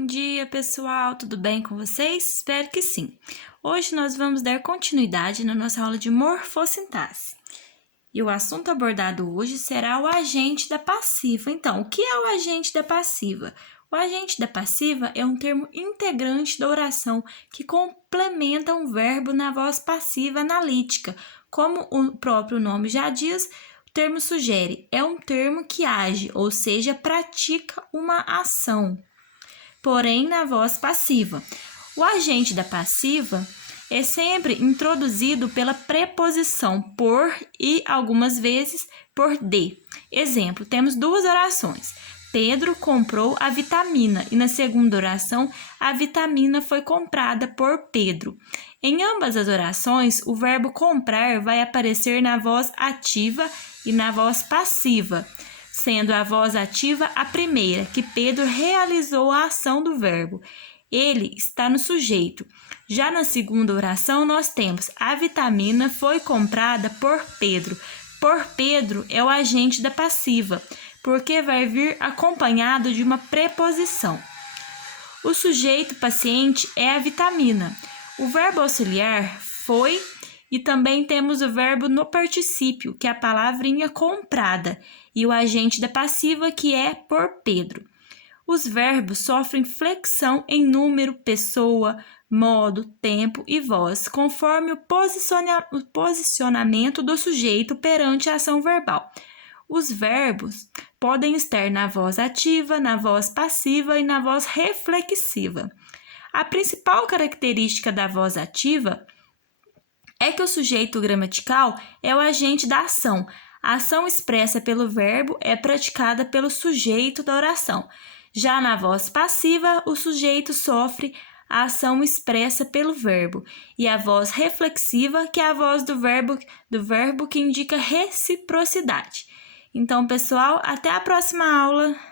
Bom dia, pessoal! Tudo bem com vocês? Espero que sim. Hoje nós vamos dar continuidade na nossa aula de morfossintaxe. E o assunto abordado hoje será o agente da passiva. Então, o que é o agente da passiva? O agente da passiva é um termo integrante da oração que complementa um verbo na voz passiva analítica. Como o próprio nome já diz, o termo sugere, é um termo que age, ou seja, pratica uma ação, porém na voz passiva. O agente da passiva é sempre introduzido pela preposição por e algumas vezes por de. Exemplo, temos duas orações. Pedro comprou a vitamina e na segunda oração a vitamina foi comprada por Pedro. Em ambas as orações, o verbo comprar vai aparecer na voz ativa e na voz passiva, sendo a voz ativa a primeira, que Pedro realizou a ação do verbo. Ele está no sujeito. Já na segunda oração, nós temos a vitamina foi comprada por Pedro. Por Pedro é o agente da passiva, porque vai vir acompanhado de uma preposição. O sujeito paciente é a vitamina. O verbo auxiliar foi e também temos o verbo no particípio, que é a palavrinha comprada, e o agente da passiva, que é por Pedro. Os verbos sofrem flexão em número, pessoa, modo, tempo e voz, conforme o posicionamento do sujeito perante a ação verbal. Os verbos podem estar na voz ativa, na voz passiva e na voz reflexiva. A principal característica da voz ativa é que o sujeito gramatical é o agente da ação. A ação expressa pelo verbo é praticada pelo sujeito da oração. Já na voz passiva, o sujeito sofre a ação expressa pelo verbo. E a voz reflexiva, que é a voz do verbo que indica reciprocidade. Então, pessoal, até a próxima aula!